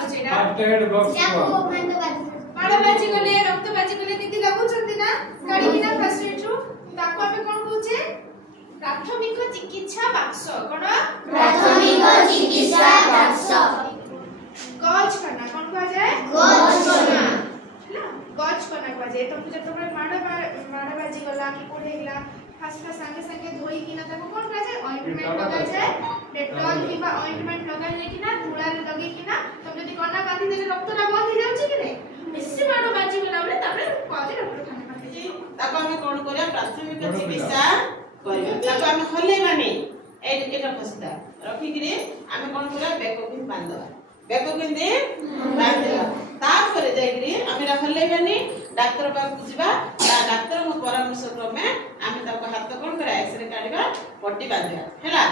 होचे ना माड़ बाजी गले रक्त बाजी गले दीदी लागू छथि ना गाड़ी बिना फर्स्ट एड छु ताको आमे कोन कहूचे प्राथमिक चिकित्सा बाक्स कोन प्राथमिक चिकित्सा बाक्स गज करना कोन कहा जाय गज करना हैला गज करना कहा जाय तो जब तोरे माड़ बाजी गला कि कोढेला फास्ट संगे संगे धोई किना ताको कोन कहा जाय ऑइंटमेंट लगा जाय डेटॉल किबा ऑइंटमेंट लगाले किना धूला रे लगे किना तुम जदी कना बांधी देले रक्त ना बंद हो जाउची कि नै बेसी माड़ बाजी गला बले तापर कजे डॉक्टर खाने पाके ताको हमें कोन करिया प्राथमिक चिकित्सा करिया ताको हमें हल्ले माने एटा फसदा रखी कि हमें कोन करिया बेको बांधवा बेको दे बांधवा तापर जाइकरी हमें हल्ले माने डाक्टर पाक जिबा डाक्टर को परामर्श क्रमे हमें ताको हाथ कोन करा एक्सरे काढिबा पट्टी बांधवा हैला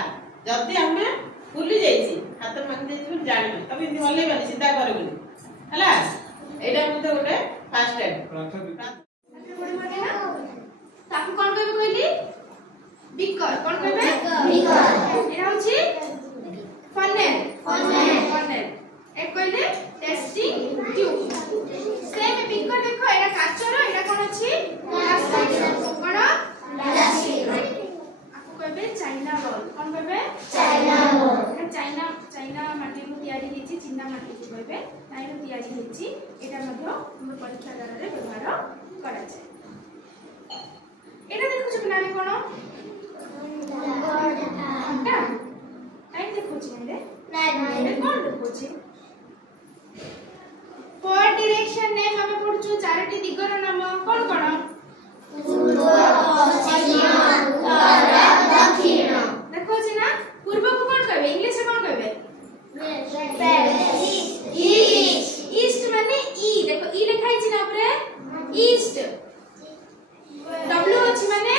जदी हमें फुली जाईची हाथ मान देई जानि तबे इति हल्ले माने सीधा करबनी हैला एटा मते गोटे फास्ट एड ताकू कोन कहबे कहली बिकर कोन कहबे बिकर एटा होची फनेल एक कहले टेस्टिंग ट्यूब सेम बिकर देखो एटा काचर एटा कोन अछि प्लास्टिक कोन प्लास्टिक आपको कहबे चाइना बॉल कोन कहबे चाइना बॉल एटा चाइना माटी को तयारी हेची चिन्ना माटी को कहबे ताइरो तयारी हेची एटा मध्ये हम परीक्षागार रे व्यवहार करा जाय एटा देखु छ पिलाने कोन घंटा टाइम देखु छ रे नहीं कोन देखु छ फोर डायरेक्शन ने हमें पढछु चारटी दिगर नाम कोन कोन पूर्व पश्चिम उत्तर दक्षिण देखो छ ना पूर्व को कोन कहबे इंग्लिश में कोन कहबे ईस्ट माने ई देखो ई लिखाई छ ना ऊपर ईस्ट डब्ल्यू अछि माने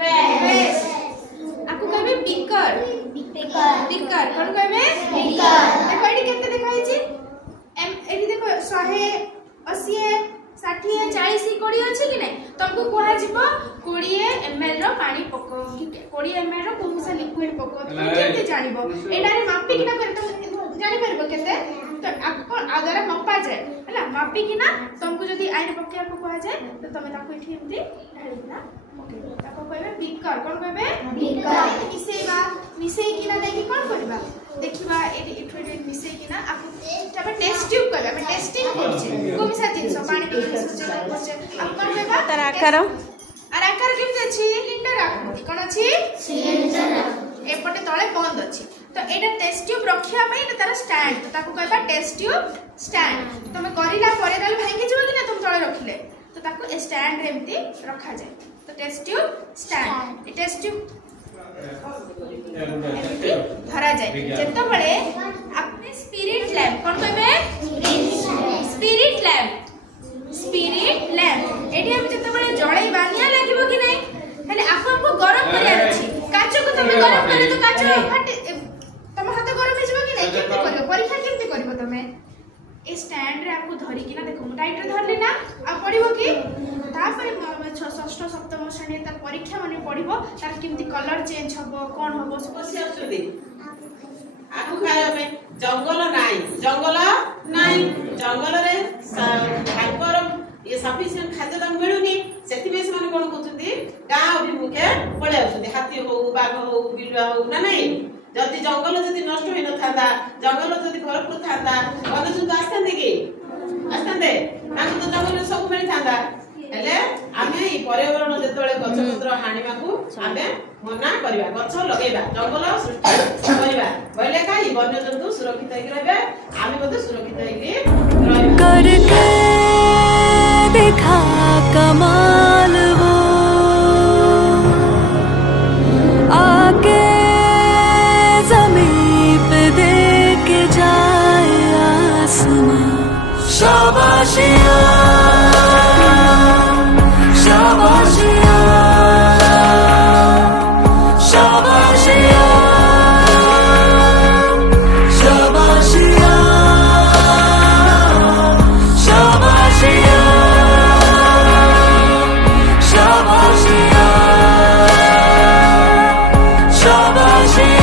वेस्ट आपको कहबे बिकर कोन कहबे देखो एटी केते देखाई छी एम एटी देखो 100 80 60 40 कोड़ी अछि कि नै तुमको कोहा जिवो 20 ml रो पानी पको 20 ml रो कोनसा लिक्विड पको तुम केते जानिबो एटा रे मापी किना करे तुम जानि परबो केते तो आपको आगरा मपा जाय हैला मापी किना तुमको जदी आइन पके को कोहा जाय तो तमे ताको एठी एमती ढालिना ओके ताको कहबे बिकर कोन कहबे बिकर मिसेई किना देखि कोन करबा देखिबा एठी मिसेई किना आपको तबे टेस्ट ट्यूब करबा हम टेस्टिंग करछे को मिसा जिंस पानी के सोचना करछे आप कोन कहबा तार आकार केमते अछि सिलिंडर आकृति कोन अछि सिलिंडर एपटे तळे बंद अछि तो एटा टेस्ट ट्यूब रखिया पई न तार स्टैंड तो ताको कहबा टेस्ट ट्यूब स्टैंड तमे करिला परे दाल भांगी जिवो कि ना तुम तळे रखिले तो ताको स्टैंड रे एमती रखा जाय तो टेस्ट ट्यूब स्टैंड ए टेस्ट ट्यूब धरा जाए जेतो बळे अपने स्पिरिट लैंप कोन कहबे स्पिरिट लैंप एठी हम जेतो बळे जळै बानिया लागिबो कि नै हेले आपको गरम करिया अछि काचो को तमे गरम करे तो काचो फाटे तम हाथ गरम हे जबो कि नै केते करियो परीक्षा केते करिवो तमे ए स्टैंड रे आपको धरि कि ना देखो टाइट रे धरले ना आ पडिबो कि तापर 6ष्ठ सप्तम श्रेणी तार परीक्षा माने पडिबो तार केमती कलर चेंज हबो कोन हबो समस्या आछुदी आकु खाया में जंगल नाही जंगल रे भाकर ये सफिशिएंट खाद्य दाम मिलुनी सेति बेस माने कोन कहउछथि गां अभिमुखे पळे आछथि हाथी हो बाघ हो बिलुआ हो ना नहीं जति जंगल जति नष्ट होई न थांदा जंगल जति भरपूर थांदा वनजंतु आस्थांदे कि आस्थांदे ताको तो जंगल सब मिल थांदा हेले आमे ई पर्यावरण जेतोळे गछपत्र हानिमा को आमे मना करिबा गछ लगाइबा जंगल सृष्टि करिबा बोले काई वन्यजंतु सुरक्षित होई रहबे आमे बद सुरक्षित होई रहबा करके देखा कमाल वो आके ज़मीन पे दे के जाए आसमां शाबाशिया शाबाशिया शाबाशिया शाबाशिया शाबाशिया शाबाशिया शाबाशिया